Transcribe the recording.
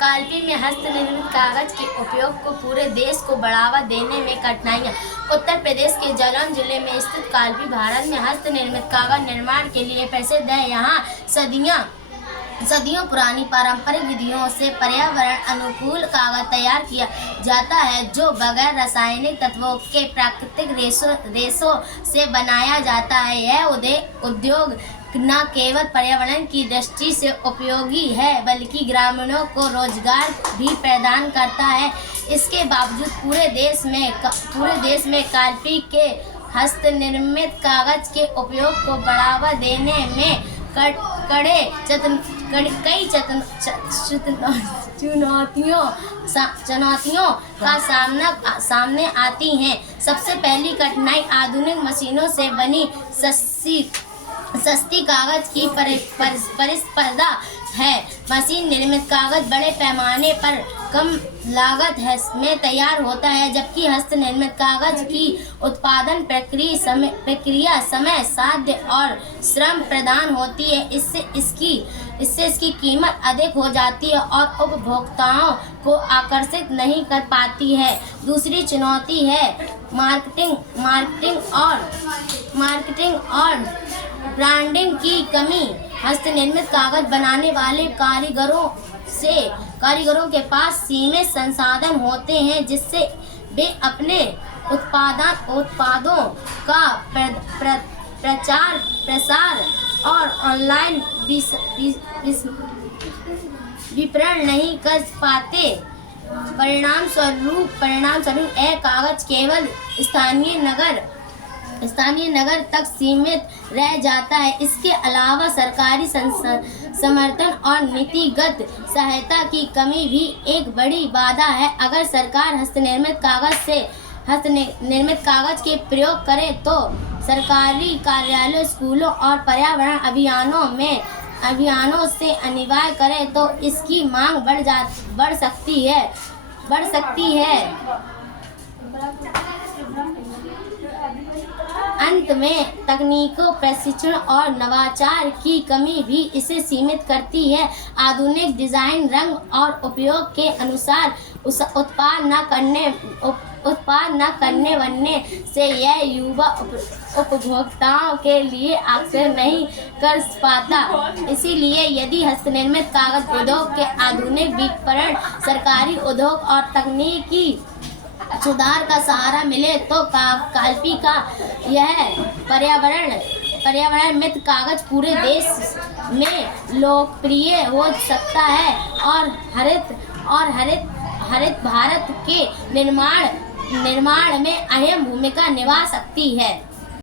काल्पी में हस्तनिर्मित कागज के उपयोग को पूरे देश को बढ़ावा देने में कठिनाइयाँ। उत्तर प्रदेश के जालौन जिले में स्थित काल्पी भारत में हस्तनिर्मित कागज निर्माण के लिए प्रसिद्ध है। यहाँ सदियों पुरानी पारंपरिक विधियों से पर्यावरण अनुकूल कागज तैयार किया जाता है, जो बगैर रासायनिक तत्वों के प्राकृतिक रेशों से बनाया जाता है। यह उद्योग न केवल पर्यावरण की दृष्टि से उपयोगी है, बल्कि ग्रामीणों को रोजगार भी प्रदान करता है। इसके बावजूद पूरे देश में काल्पी के हस्तनिर्मित कागज के उपयोग को बढ़ावा देने में कई चुनौतियों का सामने आती हैं। सबसे पहली कठिनाई आधुनिक मशीनों से बनी सस्ती कागज की प्रतिस्पर्धा है। मशीन निर्मित कागज बड़े पैमाने पर कम लागत में तैयार होता है, जबकि हस्तनिर्मित कागज की उत्पादन प्रक्रिया समय साध्य और श्रम प्रधान होती है। इससे इसकी कीमत अधिक हो जाती है और उपभोक्ताओं को आकर्षित नहीं कर पाती है। दूसरी चुनौती है मार्केटिंग और ब्रांडिंग की कमी। हस्तनिर्मित कागज बनाने वाले कारीगरों के पास सीमित संसाधन होते हैं, जिससे वे अपने उत्पादों का प्रचार प्रसार और ऑनलाइन विपणन नहीं कर पाते। परिणाम स्वरूप यह कागज केवल स्थानीय नगर तक सीमित रह जाता है। इसके अलावा सरकारी समर्थन और नीतिगत सहायता की कमी भी एक बड़ी बाधा है। अगर सरकार हस्तनिर्मित कागज के प्रयोग करे तो सरकारी कार्यालयों, स्कूलों और पर्यावरण अभियानों से अनिवार्य करे तो इसकी मांग बढ़ सकती है। अंत में तकनीकों, प्रशिक्षण और नवाचार की कमी भी इसे सीमित करती है। आधुनिक डिजाइन, रंग और उपयोग के अनुसार उत्पाद न करने बनने से यह युवा उपभोक्ताओं के लिए आकर्षित नहीं कर पाता। इसीलिए यदि हस्तनिर्मित कागज उद्योग के आधुनिक विपणन, सरकारी उद्योग और तकनीकी सुधार का सहारा मिले तो काल्पी का यह पर्यावरण मित्र कागज पूरे देश में लोकप्रिय हो सकता है और हरित भारत के निर्माण में अहम भूमिका निभा सकती है।